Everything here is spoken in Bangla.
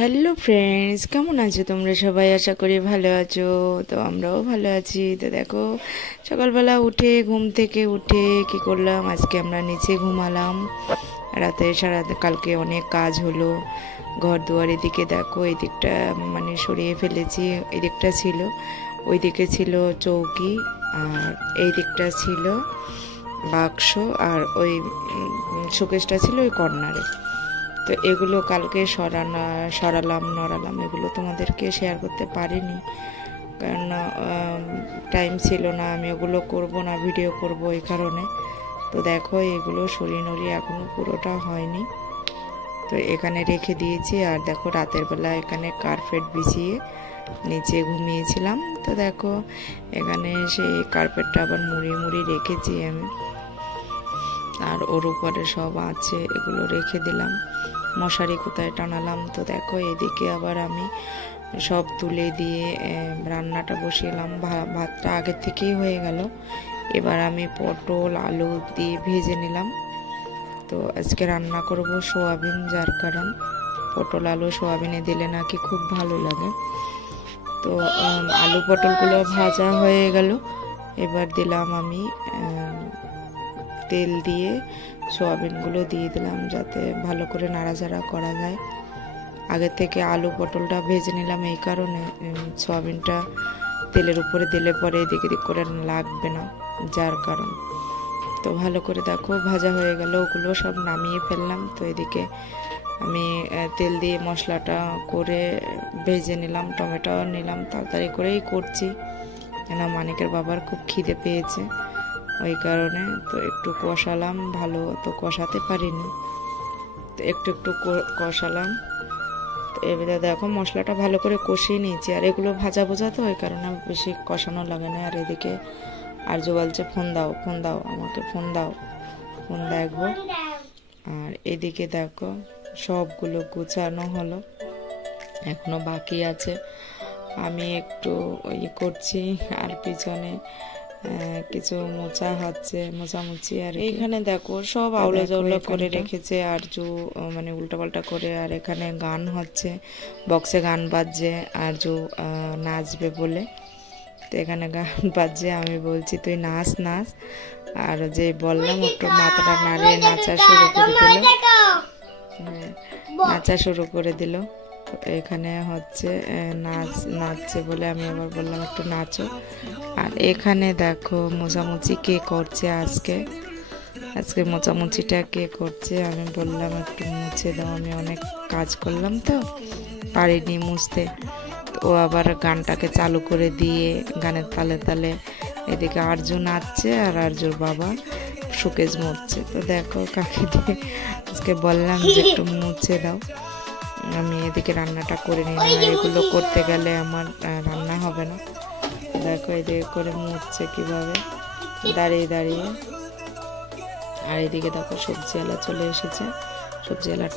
হ্যালো ফ্রেন্ডস, কেমন আছো তোমরা সবাই? আশা করি ভালো আছো। তো আমরাও ভালো আছি। তো দেখো, সকালবেলা উঠে ঘুম থেকে উঠে কি করলাম, আজকে আমরা নিচে ঘুমালাম। রাতে সারা কালকে অনেক কাজ হলো, ঘর দুয়ার। এদিকে দেখো, এই দিকটা মানে সরিয়ে ফেলেছি। এই দিকটা ছিল, ওই দিকে ছিল চৌকি, আর এই দিকটা ছিল বাক্স, আর ওই শোকেসটা ছিল ওই কর্নারে। তো এগুলো কালকে সরালাম নড়ালাম, এগুলো তোমাদেরকে শেয়ার করতে পারিনি, কারণ টাইম ছিল না। আমি ওগুলো করব না, ভিডিও করব এই কারণে। তো দেখো, এগুলো সরিয়ে নড়িয়ে এখনও পুরোটা হয়নি। তো এখানে রেখে দিয়েছি। আর দেখো, রাতের বেলা এখানে কার্পেট বিছিয়ে নিচে ঘুমিয়েছিলাম। তো দেখো, এখানে সেই কার্পেটটা আবার মুড়িয়ে মুড়িয়ে রেখেছি আমি, আর ওর উপরে সব আছে, এগুলো রেখে দিলাম। মশারি কোথায় টানালাম। তো দেখো, এদিকে আবার আমি সব তুলে দিয়ে রান্নাটা বসিয়েলাম। ভাতটা আগের থেকেই হয়ে গেল। এবার আমি পটল আলু দিয়ে ভেজে নিলাম। তো আজকে রান্না করব সোয়াবিন, যার কারণ পটল আলু সোয়াবিনে দিলে নাকি খুব ভালো লাগে। তো আলু পটলগুলো ভাজা হয়ে গেল। এবার দিলাম আমি তেল দিয়ে সোয়াবিনগুলো দিয়ে দিলাম, যাতে ভালো করে নাড়াচাড়া করা যায়। আগে থেকে আলু পটলটা ভেজে নিলাম এই কারণে, সোয়াবিনটা তেলের উপরে দিলে পরে এদিক এদিক করে লাগবে না, যার কারণ। তো ভালো করে দেখো ভাজা হয়ে গেল, ওগুলো সব নামিয়ে ফেললাম। তো এদিকে আমি তেল দিয়ে মশলাটা করে ভেজে নিলাম, টমেটো নিলাম, তাড়াতাড়ি করেই করছি, কেন মানিকের বাবার খুব খিদে পেয়েছে ওই কারণে। তো একটু কষালাম, ভালো তো কষাতে পারিনি, তো একটু একটু কষালাম। তো এবারে দেখো, মশলাটা ভালো করে কষিয়ে নিয়েছি। আর এগুলো ভাজা বোঝা তো, ওই কারণে বেশি কষানো লাগে না। আর এদিকে আর্য বলছে ফোন দাও, ফোন দাও, আমাকে ফোন দাও, ফোন দেখবো। আর এদিকে দেখো, সবগুলো গুছানো হলো, এখনো বাকি আছে। আমি একটু করছি, আর পিছনে কিছু মোচা হচ্ছে, মোচামুচি। আর এইখানে দেখো সব আউলা জাউলা করে রেখেছে আরজু, মানে উল্টাপাল্টা করে। আর এখানে গান হচ্ছে, বক্সে গান বাজছে, আরজু নাচবে বলে। তো এখানে গান বাজছে, আমি বলছি তুই নাচ নাচ। আর যে বললাম একটু মাথাটা নাড়িয়ে নাচা শুরু করে দিল, নাচা শুরু করে দিল। এখানে হচ্ছে নাচছে বলে আমি আবার বললাম একটু নাচো। আর এখানে দেখো মোচামুচি কে করছে আজকে মোচামুচিটা কে করছে, আমি বললাম একটু মুছে দাও, আমি অনেক কাজ করলাম তো পারিনি মুছতে। ও আবার গানটাকে চালু করে দিয়ে গানের তালে তালে এদিকে আরজু নাচছে, আর আরজুর বাবা শোকেস মুছছে। তো দেখো, কাকে দিয়ে আজকে বললাম যে একটু মুছে দাও। আমি এদিকে রান্নাটা করে নিলাম, এগুলো করতে গেলে আমার রান্না হবে না। দেখো, এদিকে করে মুছছে কিভাবে দাঁড়িয়ে দাঁড়িয়ে। আর এদিকে দেখো, সবজিওয়ালা চলে এসেছে, সবজিওয়ালা